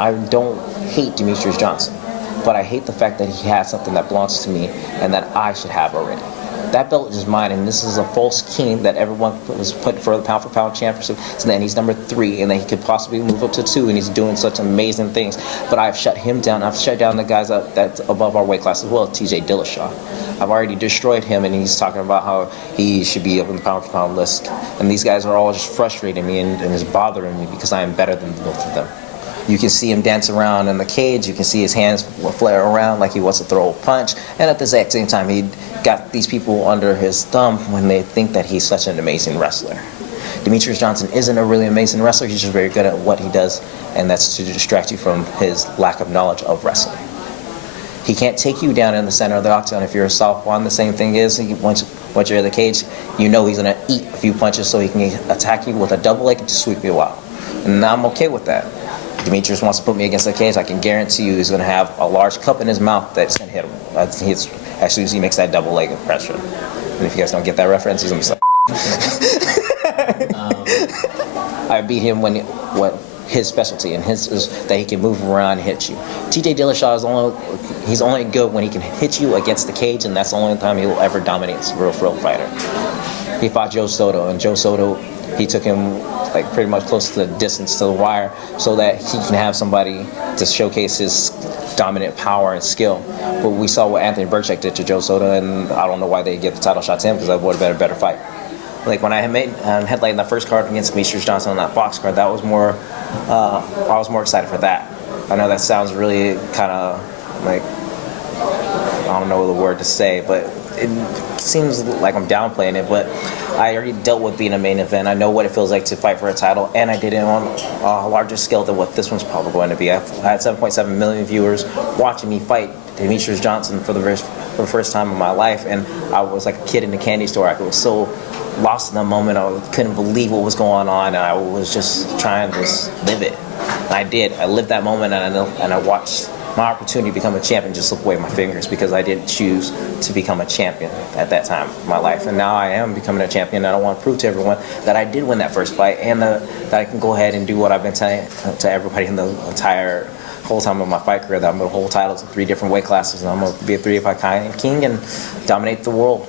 I don't hate Demetrious Johnson, but I hate the fact that he has something that belongs to me and that I should have already. That belt is mine, and this is a false king that everyone was putting for the pound-for-pound championship. So then he's number 3, and then he could possibly move up to 2, and he's doing such amazing things. But I've shut him down. I've shut down the guys that's above our weight class as well, TJ Dillashaw. I've already destroyed him, and he's talking about how he should be up in the pound-for-pound list. And these guys are all just frustrating me and it's bothering me because I am better than both of them. You can see him dance around in the cage. You can see his hands flare around like he wants to throw a punch. And at the exact same time, he got these people under his thumb when they think that he's such an amazing wrestler. Demetrious Johnson isn't a really amazing wrestler. He's just very good at what he does, and that's to distract you from his lack of knowledge of wrestling. He can't take you down in the center of the octagon if you're a southpaw. And the same thing is, once you're in the cage, you know he's going to eat a few punches so he can attack you with a double leg to sweep you out. And I'm okay with that. Demetrious wants to put me against the cage. I can guarantee you he's going to have a large cup in his mouth that's going to hit him. As soon as he makes that double leg pressure. And if you guys don't get that reference, he's going to be like, I beat him when his specialty and his is that he can move around and hit you. TJ Dillashaw he's only good when he can hit you against the cage, and that's the only time he will ever dominate a real fighter. He fought Joe Soto, and Joe Soto, he took him like pretty much close to the distance to the wire so that he can have somebody to showcase his dominant power and skill. But we saw what Anthony Burchak did to Joe Soto, and I don't know why they gave the title shot to him, because that would have been a better fight. Like when I had made headlight in the first card against Demetrious Johnson on that Fox card, that was more. I was more excited for that. I know that sounds really kind of like, I don't know the word to say, but it seems like I'm downplaying it. But I already dealt with being a main event. I know what it feels like to fight for a title, and I did it on a larger scale than what this one's probably going to be. I had 7.7 million viewers watching me fight Demetrious Johnson for the first time in my life, and I was like a kid in a candy store. I was so lost in the moment. I couldn't believe what was going on, and I was just trying to just live it. And I did. I lived that moment, and I watched my opportunity to become a champion just slip away my fingers, because I didn't choose to become a champion at that time of my life. And now I am becoming a champion, and I want to prove to everyone that I did win that first fight, and that I can go ahead and do what I've been saying to everybody in the entire whole time of my fight career, that I'm going to hold titles in 3 different weight classes, and I'm going to be a 3-5 king and dominate the world.